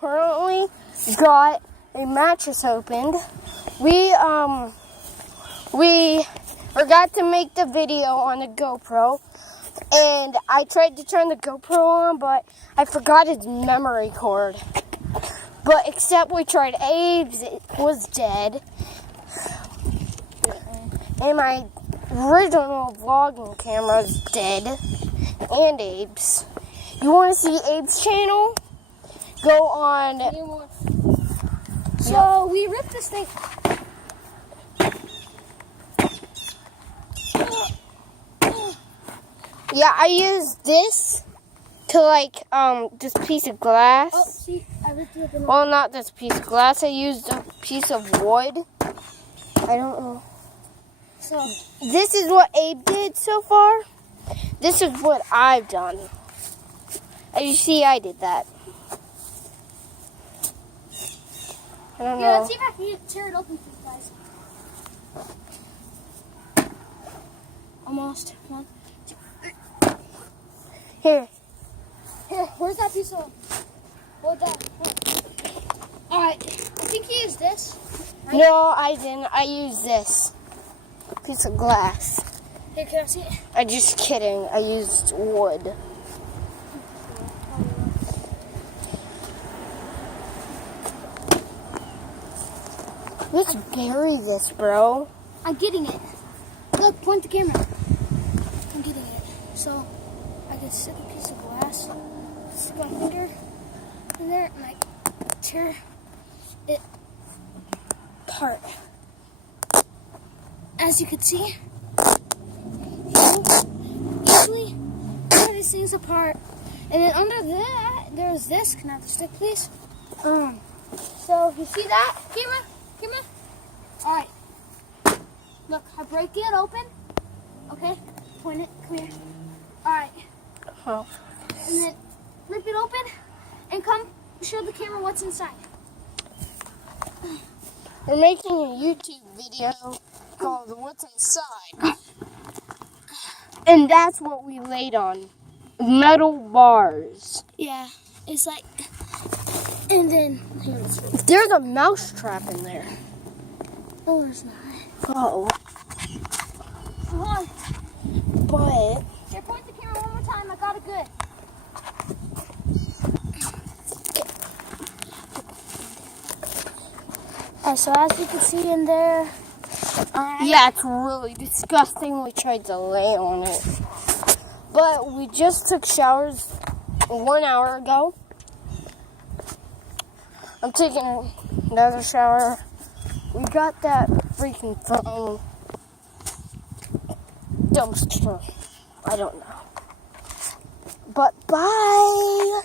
currently got a mattress opened. We forgot to make the video on the GoPro, and I tried to turn the GoPro on, but I forgot its memory cord. But except we tried Abe's, it was dead. And my original vlogging camera is dead. And Abe's. You want to see Abe's channel? Go on. So we ripped this thing. Yeah, I used this to this piece of glass. Oh, see, I ripped it up. Well, not this piece of glass. I used a piece of wood. I don't know. So This is what Abe did so far. This is what I've done. As you see, I did that. I don't know. yeah, let's see if I can tear it open for you guys. Almost. One. Here. Here, where's that piece of? Hold that. Alright, I think he used this. Right? No, I didn't. I used this piece of glass. Here, can I see it? I'm just kidding. I used wood. Let's bury this, bro. I'm getting it. Look, point the camera. I'm getting it. So, I can stick a piece of glass, stick my finger in there, and I tear it apart. As you can see, easily tear these things apart. And then under that, there's this. Can I have the stick, please? So, you see that? Camera? Alright. Look, I break it open. Okay? Point it. Come here. Alright. Oh. And then rip it open and come show the camera what's inside. We're making a YouTube video called What's Inside. And that's what we laid on. Metal bars. Yeah. It's like, and then, There's a mouse trap in there. oh, there's not. Oh. Come on. But Here, point the camera one more time. I got it good. Alright, so as you can see in there, yeah, it's really disgusting. We tried to lay on it. But we just took showers 1 hour ago. I'm taking another shower. We got that freaking phone dumpster. I don't know. But bye.